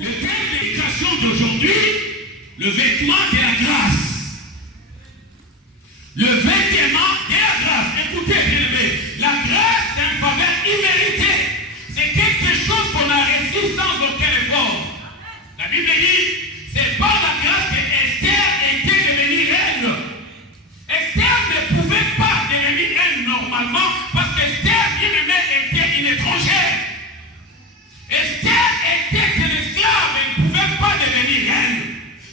Le thème de l'éducation d'aujourd'hui, le vêtement de la grâce. Le vêtement de la grâce. Écoutez, bien aimé, la grâce, c'est un faveur imméritée. C'est quelque chose qu'on a reçu sans aucun effort. La Bible dit, c'est par la grâce que Esther était devenue reine. Esther ne pouvait pas devenir reine normalement parce qu'Esther, bien aimée, était une étrangère. Esther était une esclave, elle ne pouvait pas devenir reine.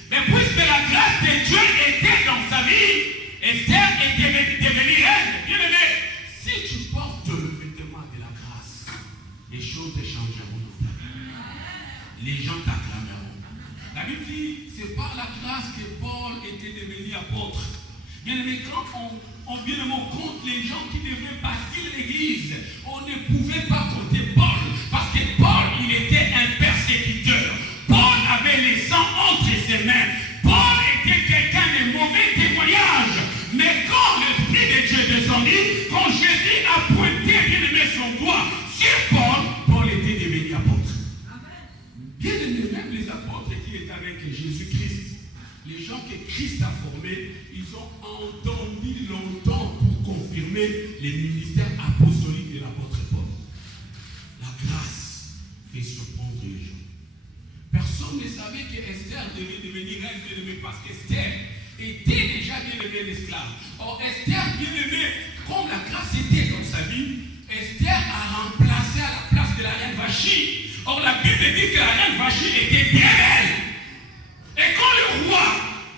Mais puisque la grâce de Dieu était dans sa vie, Esther était devenue reine. Bien aimé, si tu portes le vêtement de la grâce, les choses changeront dans ta vie. Les gens t'acclameront. La Bible dit, c'est par la grâce que Paul était devenu apôtre. Bien aimé, quand on vient de compte les gens qui devaient bâtir l'église, on ne pouvait pas compter Paul, parce que Paul, il était un persécuteur. Paul avait le sang entre ses mains. Paul était quelqu'un de mauvais témoignage. Mais quand l'Esprit de Dieu descendit, quand Jésus a pointé, bien aimé, son doigt sur Paul, Paul était devenu apôtre. Bien aimé, même les apôtres qui étaient avec Jésus-Christ, les gens que Christ a formés, ils ont entendu longtemps pour confirmer les ministères apostoliques de l'apôtre Paul. La grâce fait surprendre les gens. Personne ne savait que Esther devait devenir reine, bien aimée, parce qu'Esther était déjà bien aimée l'esclave. Or, Esther, bien aimée, comme la grâce était dans sa vie, Esther a remplacé à la place de la reine Vashti. Or, la Bible dit que la reine Vashti était bien belle. Et quand le roi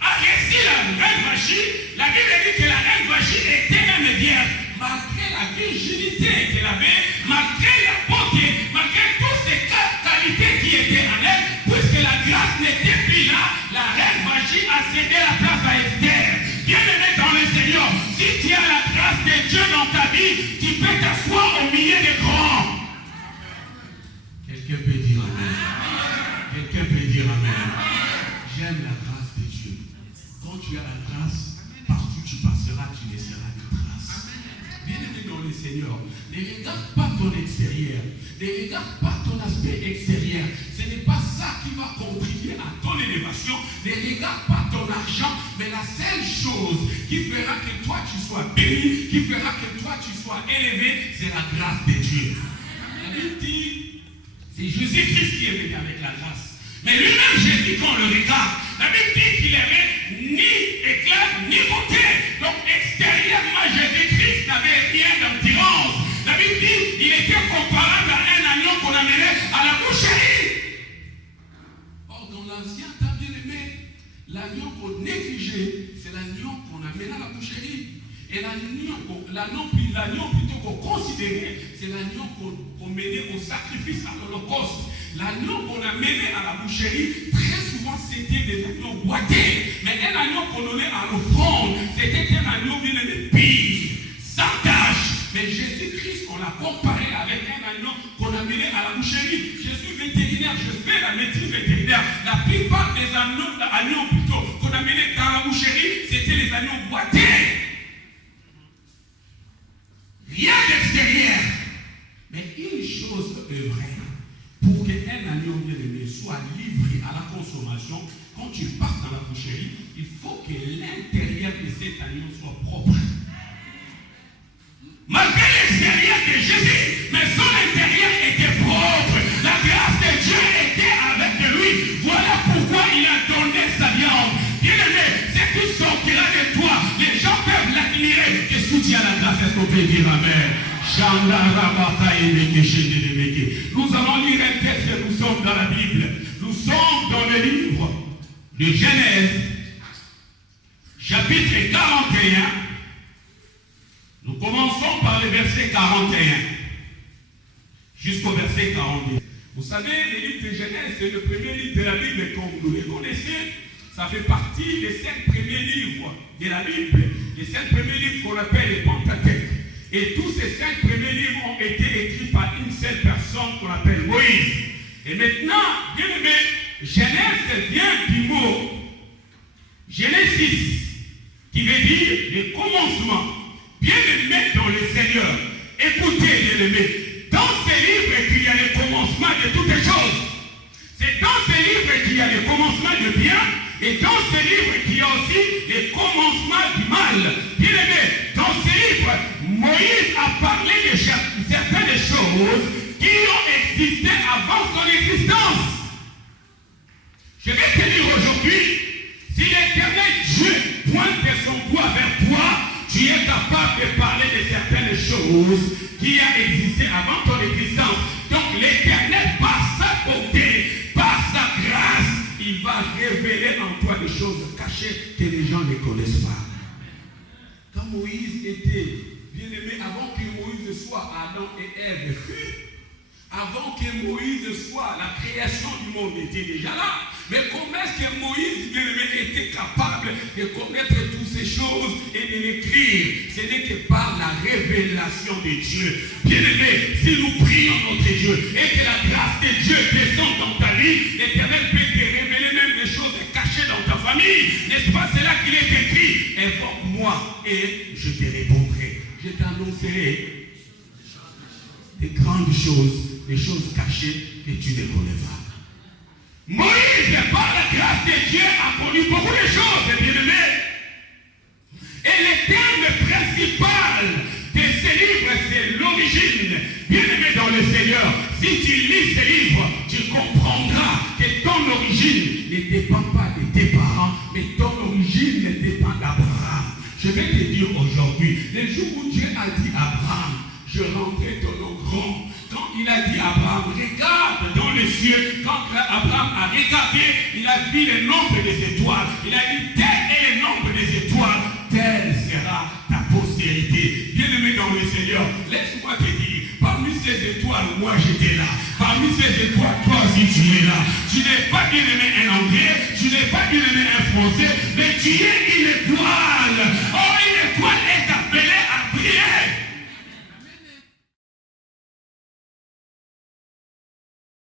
a reçu la reine Vashti, la Bible dit que la reine Vashti était même vierge. Malgré la virginité qu'elle avait, malgré la beauté, malgré toutes ces qualités qui étaient en elle, puisque la grâce n'était plus là, la reine Vashti a cédé la place à Esther. Bien aimé dans le Seigneur, si tu as la grâce de Dieu dans ta vie, tu peux t'asseoir au milieu des grands. Quelqu'un peut dire Amen. Quelqu'un peut dire Amen. J'aime la grâce de Dieu. Quand tu as la grâce, partout tu passeras, tu laisseras des traces. Bien-aimé dans le Seigneur, ne regarde pas ton extérieur, ne regarde pas ton aspect extérieur. Ce n'est pas ça qui va contribuer à ton élévation. Ne regarde pas ton argent, mais la seule chose qui fera que toi tu sois béni, qui fera que toi tu sois élevé, c'est la grâce de Dieu. La Bible dit, c'est Jésus-Christ qui est venu avec la grâce. Mais lui-même, Jésus, quand on le regarde, la Bible dit qu'il n'avait ni éclat, ni beauté. Donc, extérieurement, Jésus-Christ n'avait rien d'attirance. La Bible dit qu'il était comparable à un agneau qu'on amenait à la boucherie. Or, dans l'ancien temps, bien aimé, l'agneau qu'on négligeait, c'est l'agneau qu'on amène à la boucherie. Et l'agneau plutôt qu'on considérait, c'est l'agneau qu'on menait au sacrifice à l'Holocauste. L'agneau qu'on a mené à la boucherie, très souvent c'était des agneaux boités. Mais un agneau qu'on donnait à l'offrande, c'était un agneau bien de pire, sans tache. Mais Jésus-Christ, on l'a comparé avec un agneau qu'on a mené à la boucherie. Je suis vétérinaire, je fais la médecine vétérinaire. La plupart des agneaux plutôt qu'on a mené dans la boucherie, c'était les agneaux boités. Rien d'extérieur. Mais une chose est vraie. Pour qu'un agneau bien-aimé soit livré à la consommation, quand tu passes dans la boucherie, il faut que l'intérieur de cet agneau soit propre. Malgré l'extérieur de Jésus, mais son intérieur était propre. La grâce de Dieu était avec lui. Voilà pourquoi il a donné sa viande. Bien-aimé, c'est tout sortira de toi. Les gens peuvent l'admirer. Qu'est-ce que tu as la grâce? Est-ce qu'on peut dire Amen? Nous allons lire un texte, nous sommes dans la Bible. Nous sommes dans le livre de Genèse, chapitre 41. Nous commençons par le verset 41 jusqu'au verset 42. Vous savez, le livre de Genèse, c'est le premier livre de la Bible, comme vous le connaissez. Ça fait partie des 5 premiers livres de la Bible. Les 5 premiers livres qu'on appelle les Pentateuque. Et tous ces 5 premiers livres ont été écrits par une seule personne qu'on appelle Moïse. Et maintenant, bien aimé, Genèse vient du mot Genesis, qui veut dire le commencement. Bien aimé dans le Seigneur. Écoutez, bien aimé, dans ce livre qu'il y a le commencement de toutes les choses. C'est dans ce livre Et dans ce livre, il y a aussi les commencements du mal. Bien aimé, dans ce livre, Moïse a parlé de certaines choses qui ont existé avant son existence. Je vais te dire aujourd'hui, si l'Éternel Dieu pointe son doigt vers toi, tu es capable de parler de certaines choses qui ont existé avant ton existence. Donc l'Éternel, par sa bonté, par sa grâce, il va révéler en toi des choses cachées que les gens ne connaissent pas. Quand Moïse était bien-aimé, avant que Moïse soit Adam et Ève fut, avant que Moïse soit, la création du monde était déjà là. Mais comment est-ce que Moïse, bien-aimé, était capable de connaître toutes ces choses et de l'écrire? Ce n'est que par la révélation de Dieu. Bien-aimé, si nous prions notre Dieu et que la grâce de Dieu descende dans ta vie, l'Éternel peut te révéler même des choses cachées dans ta famille. N'est-ce pas? C'est là qu'il est écrit. Invoque-moi et je te répondrai. Je t'annoncerai des grandes choses, des choses cachées que tu ne connais pas. Moïse, par la grâce de Dieu, a connu beaucoup de choses, bien-aimés. Et le terme principal de ce livre, c'est l'origine. Bien-aimé dans le Seigneur, si tu lis ce livre, tu comprendras que ton origine ne dépend pas de tes parents, mais ton origine dépend d'Abraham. Je vais te dire aujourd'hui, le jour où Dieu a dit à Abraham, je rendrai ton nom grand. Quand il a dit à Abraham, regarde dans les cieux, quand Abraham a regardé, il a vu le nombre des étoiles. Il a dit, tel est le nombre des étoiles, telle sera ta postérité. Bien-aimé dans le Seigneur, laisse-moi te dire, parmi ces étoiles, moi j'étais là. Parmi ces étoiles, toi aussi tu es là. Tu n'es pas bien-aimé un Anglais, tu n'es pas bien-aimé un Français, mais tu es une